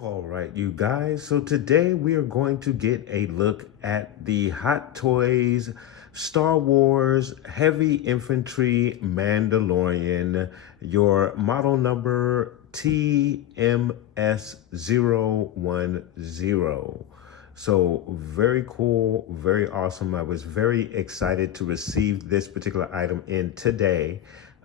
All right, you guys. So today we are going to get a look at the Hot Toys Star Wars Heavy Infantry Mandalorian, your model number TMS010. So very cool, very awesome. I was very excited to receive this particular item in today.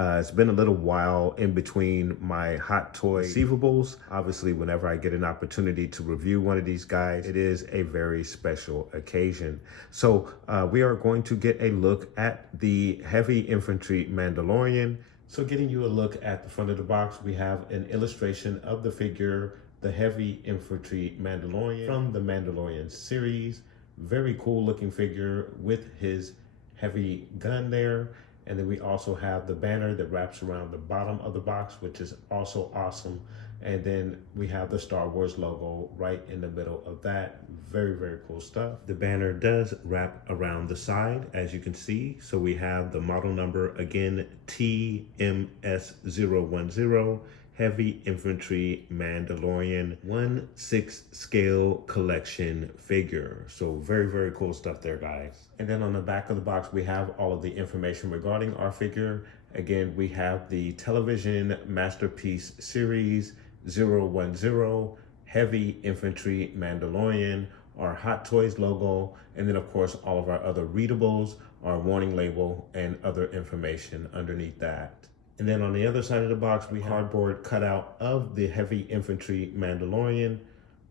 It's been a little while in between my Hot Toy receivables. Obviously, whenever I get an opportunity to review one of these guys, it is a very special occasion. So we are going to get a look at the Heavy Infantry Mandalorian. So getting you a look at the front of the box, we have an illustration of the figure, the Heavy Infantry Mandalorian from the Mandalorian series. Very cool looking figure with his heavy gun there. And then we also have the banner that wraps around the bottom of the box, which is also awesome. And then we have the Star Wars logo right in the middle of that. Very, very cool stuff. The banner does wrap around the side, as you can see. So we have the model number, again, TMS010. Heavy Infantry Mandalorian 1/6 scale collection figure. So very, very cool stuff there, guys. And then on the back of the box, we have all of the information regarding our figure. Again, we have the Television Masterpiece Series 010 Heavy Infantry Mandalorian, our Hot Toys logo, and then of course, all of our other readables, our warning label, and other information underneath that. And then on the other side of the box, we have cardboard cutout of the Heavy Infantry Mandalorian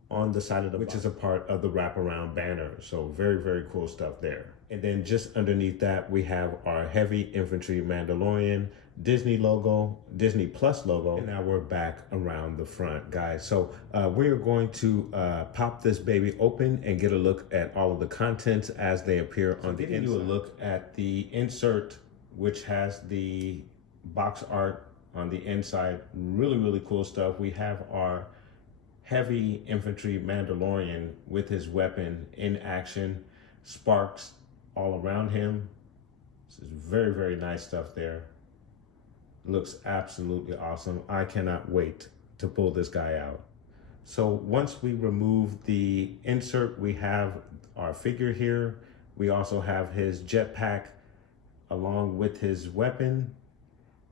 on the side of the box, which is a part of the wraparound banner. So very, very cool stuff there. And then just underneath that, we have our Heavy Infantry Mandalorian Disney logo, Disney Plus logo. And now we're back around the front, guys. So we are going to pop this baby open and get a look at all of the contents as they appear on the inside. Giving you a look at the insert, which has the box art on the inside. Really, really cool stuff. We have our Heavy Infantry Mandalorian with his weapon in action, sparks all around him. This is very, very nice stuff there. Looks absolutely awesome. I cannot wait to pull this guy out. So once we remove the insert, we have our figure here. We also have his jetpack along with his weapon.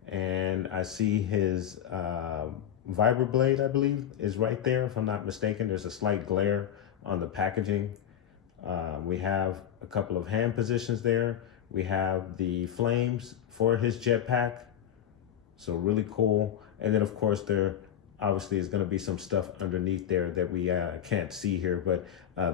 And I see his vibra blade, I believe, is right there. If I'm not mistaken, there's a slight glare on the packaging. We have a couple of hand positions there. We have the flames for his jetpack. So really cool. And then of course there obviously is gonna be some stuff underneath there that we can't see here, but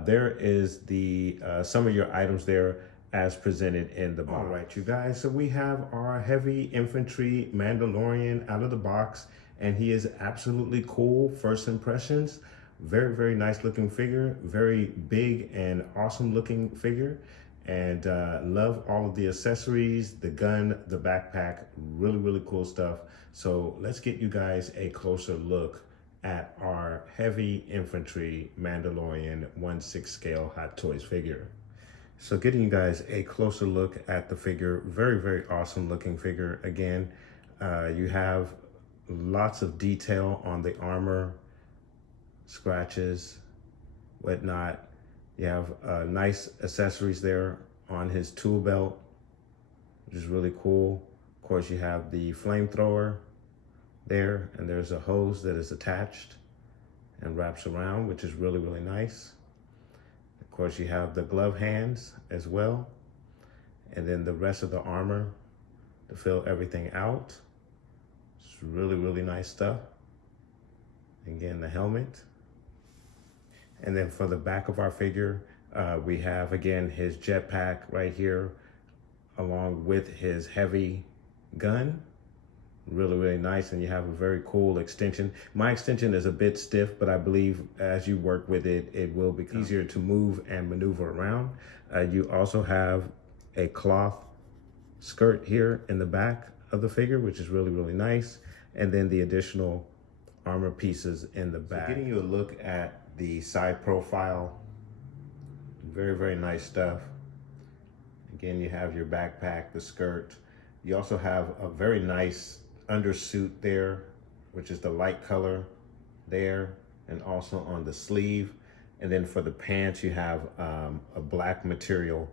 there is the some of your items there as presented in the box. All right, you guys, so we have our Heavy Infantry Mandalorian out of the box, and he is absolutely cool. First impressions, very, very nice looking figure, very big and awesome looking figure, and love all of the accessories, the gun, the backpack, really, really cool stuff. So let's get you guys a closer look at our Heavy Infantry Mandalorian 1/6 scale Hot Toys figure. So getting you guys a closer look at the figure, very, very awesome looking figure. Again, you have lots of detail on the armor, scratches, whatnot. You have nice accessories there on his tool belt, which is really cool. Of course, you have the flamethrower there, and there's a hose that is attached and wraps around, which is really, really nice. Of course, you have the glove hands as well, and then the rest of the armor to fill everything out. It's really, really nice stuff. Again, the helmet. And then for the back of our figure, we have, again, his jetpack right here, along with his heavy gun. Really, really nice. And you have a very cool extension. My extension is a bit stiff, but I believe as you work with it, it will become easier to move and maneuver around. You also have a cloth skirt here in the back of the figure, which is really, really nice. And then the additional armor pieces in the back. So getting you a look at the side profile, very, very nice stuff. Again, you have your backpack, the skirt. You also have a very nice undersuit there, which is the light color there, and also on the sleeve. And then for the pants, you have a black material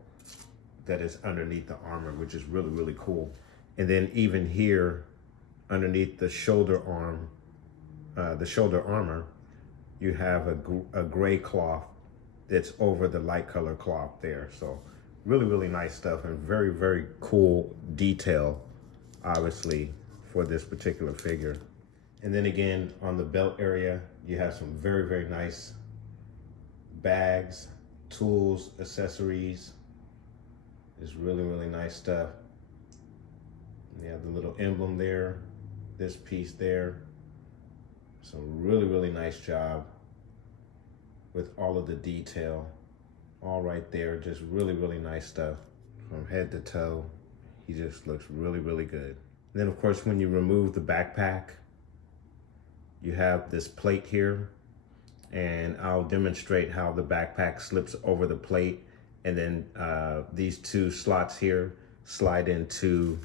that is underneath the armor, which is really, really cool. And then even here, underneath the shoulder arm, the shoulder armor, you have a gray cloth that's over the light color cloth there. So really, really nice stuff, and very, very cool detail, obviously, for this particular figure. And then again, on the belt area, you have some very, very nice bags, tools, accessories. It's really, really nice stuff. You have the little emblem there, this piece there. So really, really nice job with all of the detail. All right there, just really, really nice stuff from head to toe. He just looks really, really good. And then of course, when you remove the backpack, you have this plate here, and I'll demonstrate how the backpack slips over the plate. And then these two slots here slide into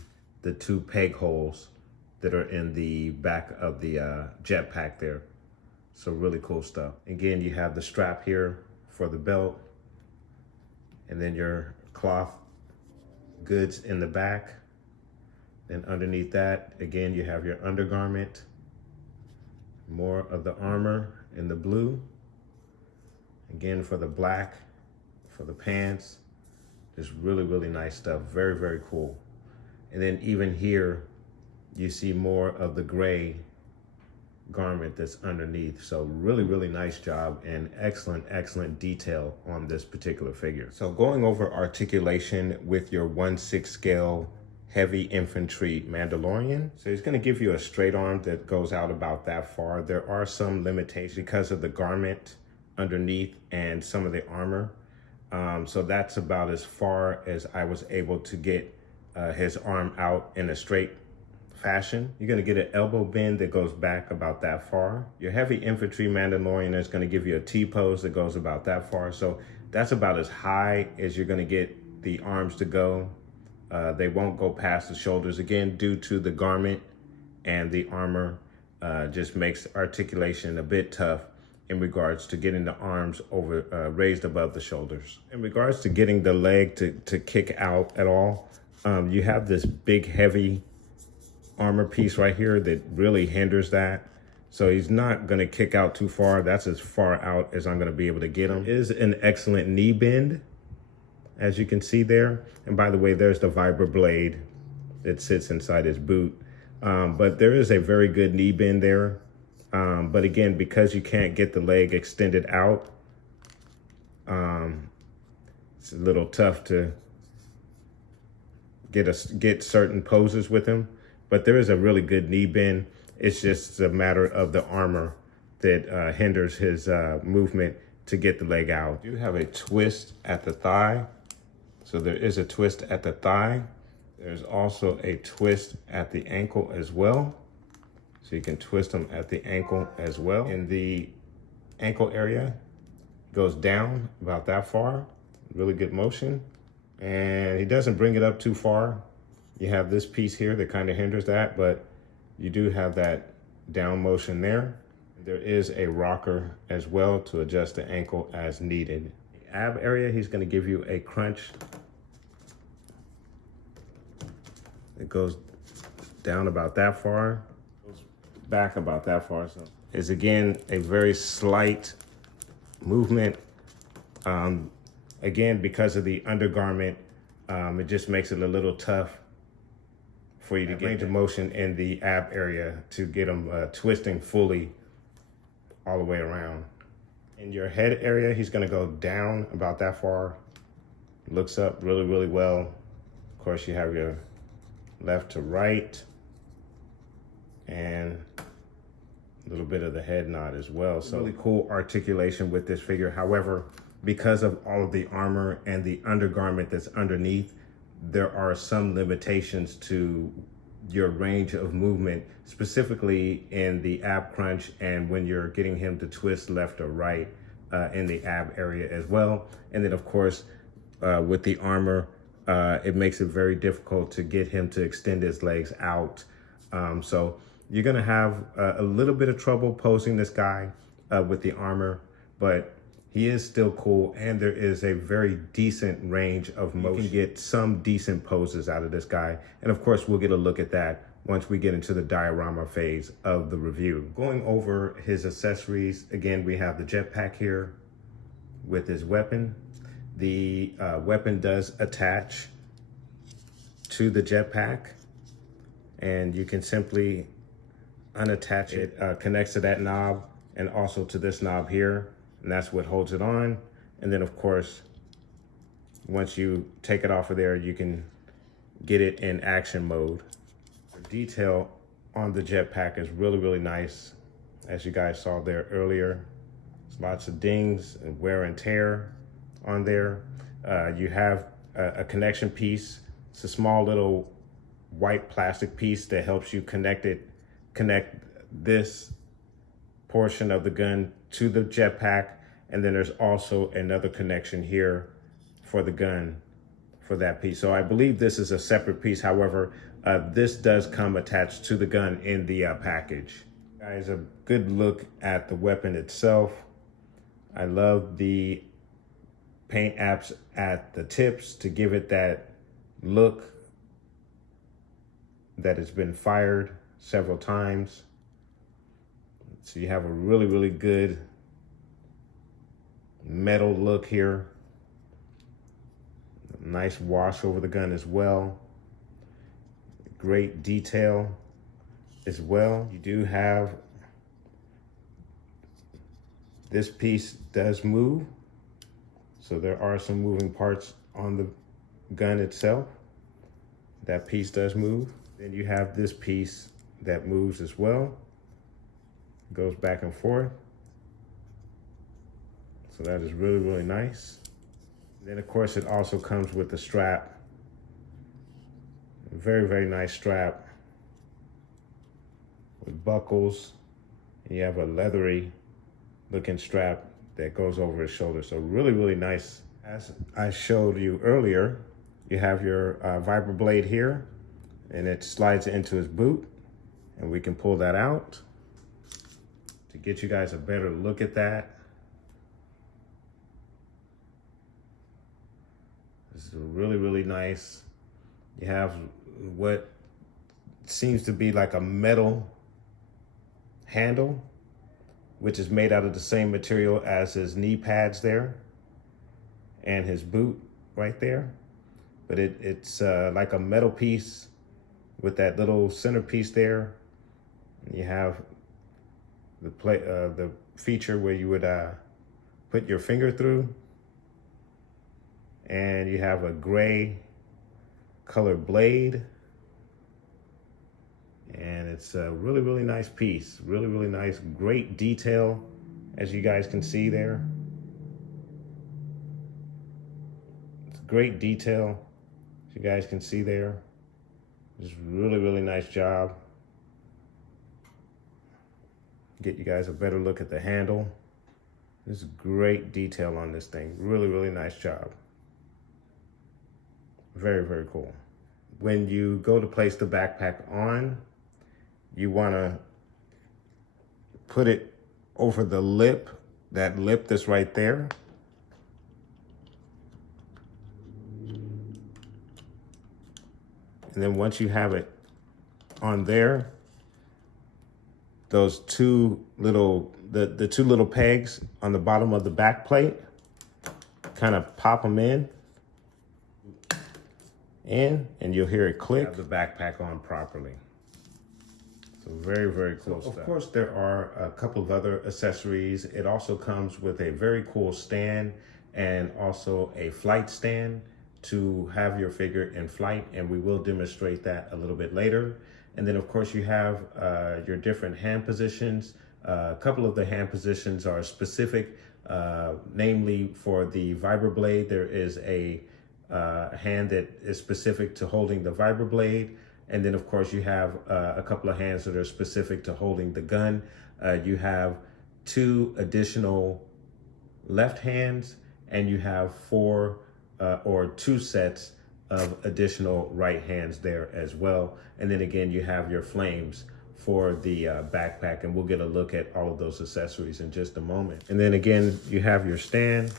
the two peg holes that are in the back of the jetpack there. So really cool stuff. Again, you have the strap here for the belt, and then your cloth goods in the back. Then underneath that, again, you have your undergarment, more of the armor in the blue. Again, for the black, for the pants, just really, really nice stuff. Very, very cool. And then even here, you see more of the gray garment that's underneath. So really, really nice job, and excellent, excellent detail on this particular figure. So going over articulation with your 1/6 scale heavy infantry Mandalorian. So he's going to give you a straight arm that goes out about that far. There are some limitations because of the garment underneath and some of the armor. So that's about as far as I was able to get his arm out in a straight fashion. You're going to get an elbow bend that goes back about that far. Your heavy infantry Mandalorian is going to give you a T-pose that goes about that far. So that's about as high as you're going to get the arms to go. They won't go past the shoulders, again, due to the garment and the armor. Just makes articulation a bit tough in regards to getting the arms over raised above the shoulders. In regards to getting the leg to kick out at all, you have this big heavy armor piece right here that really hinders that. So he's not going to kick out too far. That's as far out as I'm going to be able to get him. It is an excellent knee bend, as you can see there. And by the way, there's the vibra blade that sits inside his boot. But there is a very good knee bend there. But again, because you can't get the leg extended out, it's a little tough to get certain poses with him. But there is a really good knee bend. It's just a matter of the armor that hinders his movement to get the leg out. You have a twist at the thigh. So there is a twist at the thigh. There's also a twist at the ankle as well. So you can twist them at the ankle as well. In the ankle area, goes down about that far. Really good motion. And he doesn't bring it up too far. You have this piece here that kind of hinders that, but you do have that down motion there. There is a rocker as well to adjust the ankle as needed. The ab area, he's going to give you a crunch. It goes down about that far, goes back about that far. So it's again a very slight movement. Again, because of the undergarment, it just makes it a little tough for you to get range of motion in the ab area to get them twisting fully all the way around. In your head area, he's gonna go down about that far. Looks up really, really well. Of course, you have your left to right. little bit of the head nod as well. So really cool articulation with this figure. However, because of all of the armor and the undergarment that's underneath, there are some limitations to your range of movement, specifically in the ab crunch and when you're getting him to twist left or right in the ab area as well. And then of course, with the armor, it makes it very difficult to get him to extend his legs out. So you're gonna have a little bit of trouble posing this guy with the armor, but he is still cool, and there is a very decent range of motion. You can get some decent poses out of this guy. And of course, we'll get a look at that once we get into the diorama phase of the review. Going over his accessories, again, we have the jetpack here with his weapon. The weapon does attach to the jetpack, and you can simply unattach it. Connects to that knob and also to this knob here, and that's what holds it on. And then of course, once you take it off of there, you can get it in action mode. The detail on the jetpack is really, really nice. As you guys saw there earlier, there's lots of dings and wear and tear on there. You have a connection piece. It's a small little white plastic piece that helps you connect this portion of the gun to the jetpack. And then there's also another connection here for the gun for that piece. So I believe this is a separate piece. However, this does come attached to the gun in the package. Guys, a good look at the weapon itself. I love the paint apps at the tips to give it that look that it's been fired several times. So you have a really, really good metal look here. Nice wash over the gun as well. Great detail as well. You do have, this piece does move. So there are some moving parts on the gun itself. That piece does move. Then you have this piece that moves as well. Goes back and forth. So that is really, really nice. Then of course it also comes with the strap. Very, very nice strap with buckles. And you have a leathery looking strap that goes over his shoulder. So really, really nice. As I showed you earlier, you have your vibra blade here, and it slides into his boot, and we can pull that out to get you guys a better look at that. This is really, really nice. You have what seems to be like a metal handle, which is made out of the same material as his knee pads there and his boot right there. But it's like a metal piece with that little centerpiece there. And you have the feature where you would put your finger through. And you have a gray color blade. And it's a really, really nice piece. Really, really nice, great detail, as you guys can see there. It's great detail, as you guys can see there. Just really, really nice job. Get you guys a better look at the handle. There's great detail on this thing. Really, really nice job. Very, very cool. When you go to place the backpack on, you want to put it over the lip, that lip that's right there. And then once you have it on there, those two little, the two little pegs on the bottom of the back plate, kind of pop them in, and you'll hear it click. Have the backpack on properly. So very, very cool stuff. Of course, there are a couple of other accessories. It also comes with a very cool stand and also a flight stand to have your figure in flight, and we will demonstrate that a little bit later. And then of course you have your different hand positions A couple of the hand positions are specific, namely for the vibroblade, there is a hand that is specific to holding the vibroblade. And then of course you have a couple of hands that are specific to holding the gun. You have 2 additional left hands, and you have 4 or 2 sets of additional right hands there as well. And then again, you have your flames for the backpack, and we'll get a look at all of those accessories in just a moment. And then again, you have your stand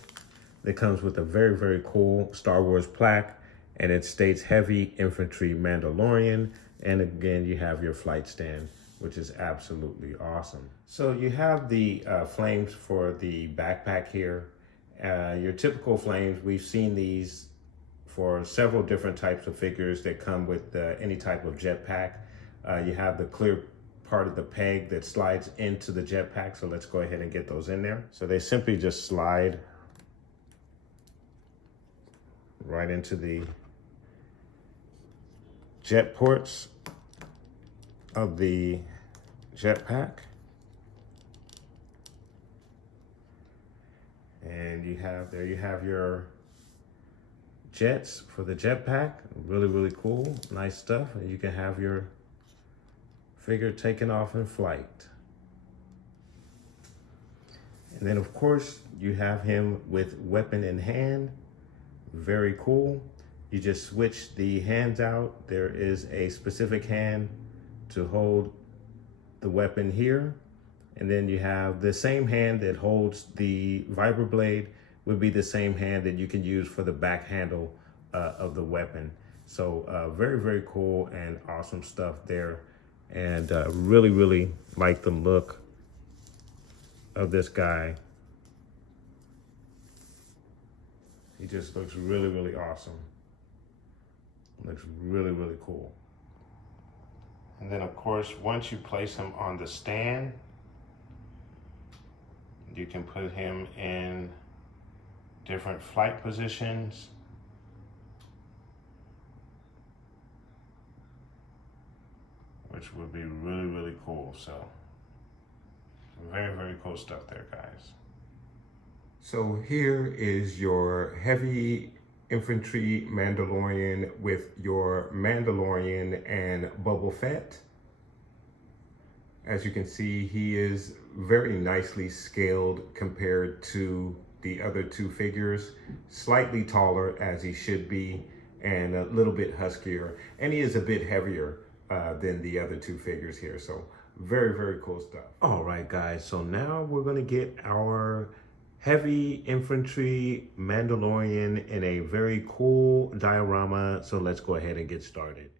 that comes with a very, very cool Star Wars plaque, and it states Heavy Infantry Mandalorian. And again, you have your flight stand, which is absolutely awesome. So you have the flames for the backpack here. Your typical flames, we've seen these for several different types of figures that come with any type of jetpack. You have the clear part of the peg that slides into the jetpack. So let's go ahead and get those in there. So they simply just slide right into the jet ports of the jetpack. And there you have your jets for the jetpack. Really, really cool, nice stuff. And you can have your figure taken off in flight. And then of course you have him with weapon in hand. Very cool. You just switch the hands out. There is a specific hand to hold the weapon here. And then you have the same hand that holds the vibroblade would be the same hand that you can use for the back handle of the weapon. So very, very cool and awesome stuff there. And really, really like the look of this guy. He just looks really, really awesome. Looks really, really cool. And then of course, once you place him on the stand, you can put him in different flight positions. Which would be really, really cool. So very, very cool stuff there, guys. So here is your Heavy Infantry Mandalorian with your Mandalorian and Boba Fett. As you can see, he is very nicely scaled compared to the other 2 figures. Slightly taller, as he should be, and a little bit huskier. And he is a bit heavier than the other 2 figures here. So very, very cool stuff. All right, guys. So now we're going to get our Heavy Infantry Mandalorian in a very cool diorama. So let's go ahead and get started.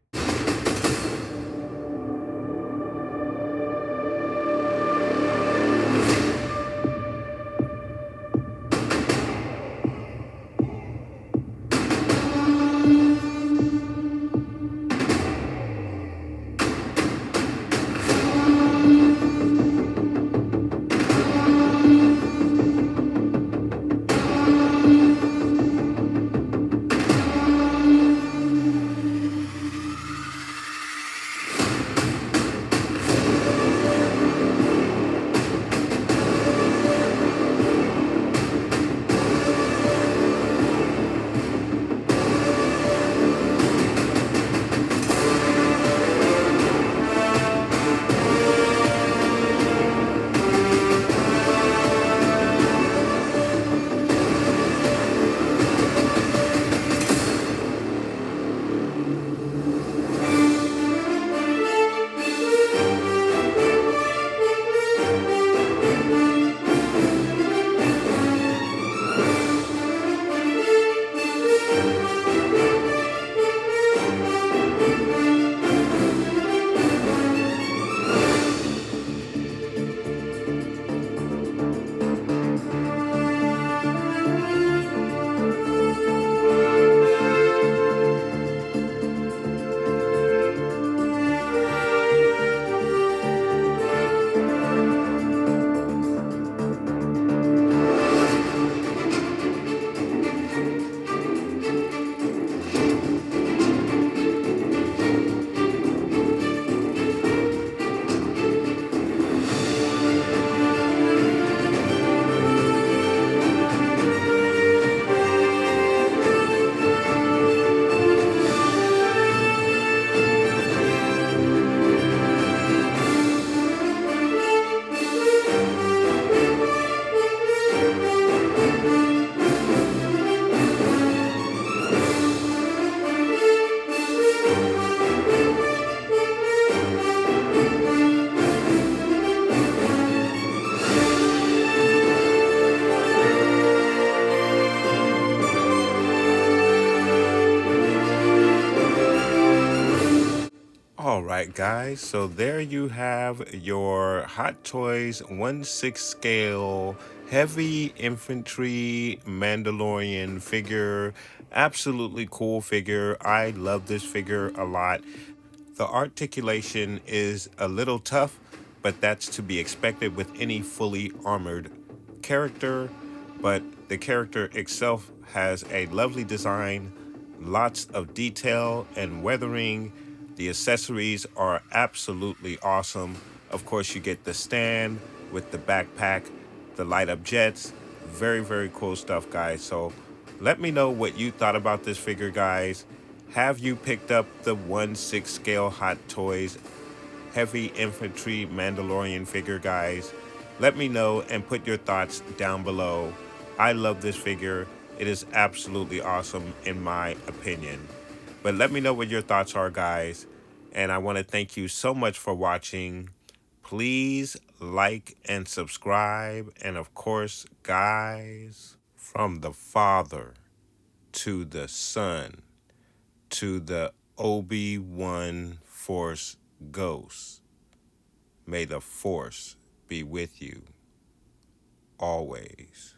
guys, so there you have your Hot Toys 1/6 scale heavy infantry Mandalorian figure. Absolutely cool figure. I love this figure a lot. The articulation is a little tough, but that's to be expected with any fully armored character. But the character itself has a lovely design, lots of detail and weathering. The accessories are absolutely awesome. Of course, you get the stand with the backpack, the light up jets. Very, very cool stuff, guys. So let me know what you thought about this figure, guys. Have you picked up the 1/6 scale Hot Toys Heavy Infantry Mandalorian figure, guys? Let me know and put your thoughts down below. I love this figure. It is absolutely awesome in my opinion. But let me know what your thoughts are, guys. And I want to thank you so much for watching. Please like and subscribe. And of course, guys, from the Father to the Son to the Obi-Wan Force Ghost, may the Force be with you always.